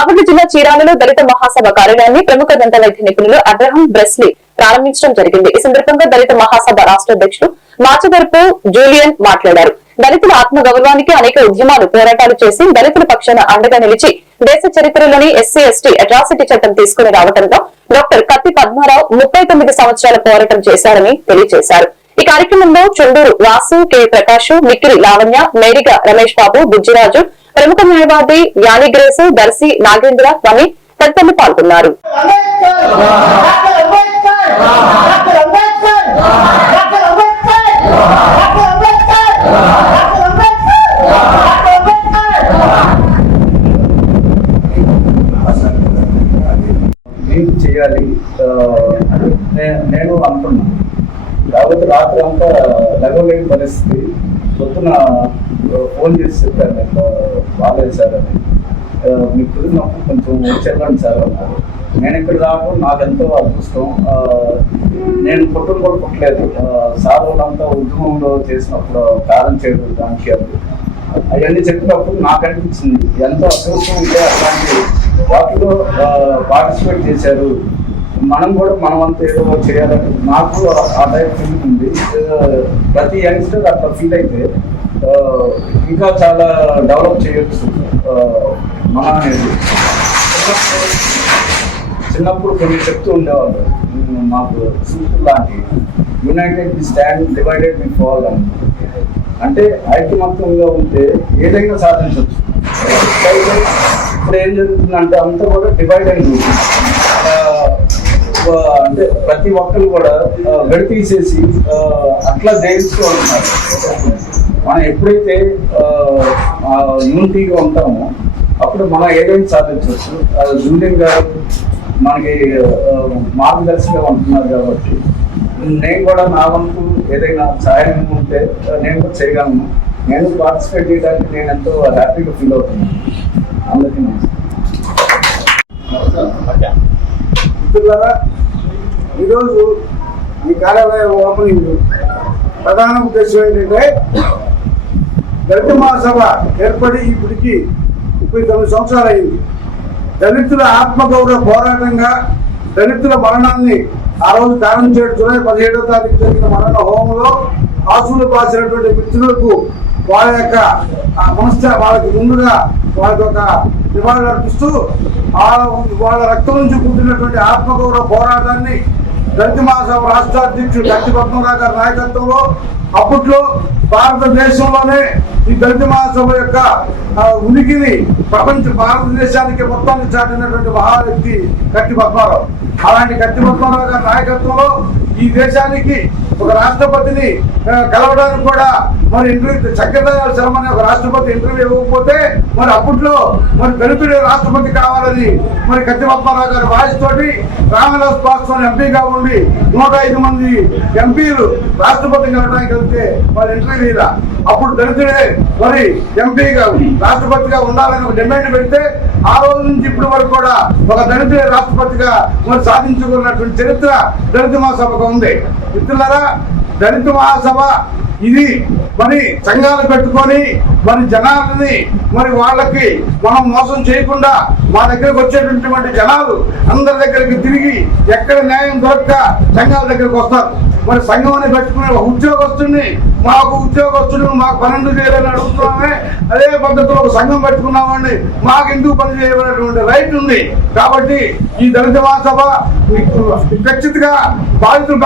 బాపట్ల జిల్లా చీరాలలో దళిత మహాసభ కార్యాలయాన్ని ప్రముఖ దంత వైద్య నిపుణులు అబ్రహం బ్రెస్లీ ప్రారంభించడం జరిగింది. ఈ సందర్భంగా దళిత మహాసభ రాష్ట్ర అధ్యక్షుడు మాచవరపు జూలియన్ మాట్లాడారు. దళితుల ఆత్మ గౌరవానికి అనేక ఉద్యమాలు పోరాటాలు చేసి దళితుల పక్షాన అండగా నిలిచి దేశ చరిత్రలోని ఎస్సీ ఎస్టీ అట్రాసిటీ చట్టం తీసుకుని రావడంతో డాక్టర్ కత్తి పద్మారావు 39 సంవత్సరాల పోరాటం చేశారని తెలియజేశారు. ఈ కార్యక్రమంలో చుండూరు వాసు, కె ప్రకాష్, మిక్కిలి లావణ్య, మేడిగ రమేష్ బాబు, బుజ్జిరాజు, ప్రముఖ న్యాయవాది యానిగ్రేసు, దర్శి నాగేంద్ర స్వామి తదితరులు పాల్గొన్నారు. చేయాలి నేను అనుకున్నాను. కాబట్టి రాత్రి అంతా లగవలేని పరిస్థితి. పొద్దున ఫోన్ చేసి చెప్పాను, బాగాలేదు సార్ అని. మీకు కుదిరినప్పుడు కొంచెం వచ్చేళ్ళండి సార్ అన్నారు. నేను ఇక్కడ రావడం నాకెంతో అదృష్టం. నేను పుట్టను కూడా పుట్టలేదు. సార్ వాళ్ళంతా ఉద్యమంలో చేసినప్పుడు కారం చేయడం దానికి అవన్నీ చెప్పినప్పుడు నాకు అనిపించింది ఎంతో అదృష్టం ఉంటే అట్లాంటి వాటిలో పార్టిసిపేట్ చేశారు. మనం కూడా మనమంతా ఏదో చేయాలని నాకు ఆ టైప్ ఫీలింగ్ ఉంది. ప్రతి యంగ్స్టర్ అట్లా ఫీల్ అయితే ఇంకా చాలా డెవలప్ చేయొచ్చు మన అనేది. చిన్నప్పుడు కొన్ని చెప్తూ ఉండేవాళ్ళు మాకు సూపర్ లాంటి united we stand, divided we fall అని. అంటే ఐక్యమత్యంగా ఉంటే ఏదైనా సాధించవచ్చు. ఇప్పుడు ఏం జరుగుతుందంటే అంతా కూడా డివైడ్ అయింది. అంటే ప్రతి ఒక్కరు కూడా విడతీసేసి అట్లా జయిస్తూ ఉంటున్నారు. మనం ఎప్పుడైతే యూనిటీగా ఉంటామో అప్పుడు మనం ఏదైనా సాధించవచ్చు. జూలియన్ గారు మనకి మార్గదర్శిగా ఉంటున్నారు. కాబట్టి నేను కూడా నా వంతు ఏదైనా సహాయం ఉంటే నేను కూడా చేయగలను. నేను పార్టిసిపేట్ చేయడానికి నేను ఎంతో హ్యాపీగా ఫీల్ అవుతున్నాను. అందరికీ మిత్రులారా, ఈరోజు ఈ కార్యాలయ ఓపెనింగ్ ప్రధాన ఉద్దేశం ఏంటంటే దళిత మహాసభ ఏర్పడి ఇప్పటికి 39 సంవత్సరాలు అయింది. దళితుల ఆత్మగౌరవ పోరాటంగా దళితుల మరణాన్ని ఆ రోజు దానం చేయడం జూలై 17వ తారీఖు జరిగిన మరణ హోమంలో ఆశువులు పాసినటువంటి మిత్రులకు వాళ్ళ యొక్క వాళ్ళకి ముందుగా వాళ్ళకి ఒక నివాళులు అర్పిస్తూ వాళ్ళ రక్తం నుంచి పుట్టినటువంటి ఆత్మగౌరవ పోరాటాన్ని దళిత మహాసభ రాష్ట్ర అధ్యక్షుడు కత్తి పద్మరావు గారి నాయకత్వంలో అప్పట్లో భారతదేశంలోనే ఈ దళిత మహాసభ యొక్క ఉనికిని భారతదేశానికి మొత్తాన్ని చాటినటువంటి మహా వ్యక్తి కత్తి పద్మారావు. అలాంటి కత్తి పద్మారావు గారి నాయకత్వంలో ఈ దేశానికి ఒక రాష్ట్రపతిని కలవడానికి కూడా మరి ఇంటర్వ్యూ చక్రధర్ శర్మ అనే ఒక రాష్ట్రపతి ఇంటర్వ్యూ ఇవ్వకపోతే మరి అప్పట్లో మరి దళితుడే రాష్ట్రపతి కావాలని మరి కత్తి పద్మారావు గారి వాయిస్ తోటి రామదాస్ పాస్వాన్ ఎంపీగా ఉండి 105 మంది ఎంపీలు రాష్ట్రపతి కలవడానికి వెళ్తే మరి ఇంటర్వ్యూ ఇలా అప్పుడు దళితుడే మరి ఎంపీగా రాష్ట్రపతిగా ఉండాలని ఒక డిమాండ్ పెడితే ఆ రోజు నుంచి ఇప్పటి వరకు కూడా ఒక దళితుడే రాష్ట్రపతిగా మరి సాధించుకున్నటువంటి చరిత్ర దళిత మహాసభకు ఉంది. మిత్రులారా, దళిత మహాసభ ఇది మరి సంఘాలు పెట్టుకొని మరి జనాలని మరి వాళ్ళకి మనం మోసం చేయకుండా మా దగ్గరకు వచ్చేటటువంటి జనాలు అందరి దగ్గరికి తిరిగి ఎక్కడ న్యాయం దొరక్క సంఘాల దగ్గరికి వస్తారు. మరి సంఘం అని పెట్టుకునే ఒక ఉద్యోగస్తుని మాకు మాకు 12 చేయాలని అడుగుతున్నామే. అదే పద్ధతిలో ఒక సంఘం పెట్టుకున్నామండి, మాకు ఎందుకు పని చేయవలనేటువంటి రైట్ ఉంది. కాబట్టి ఈ దళిత మహాసభ ఖచ్చితంగా బాధితులు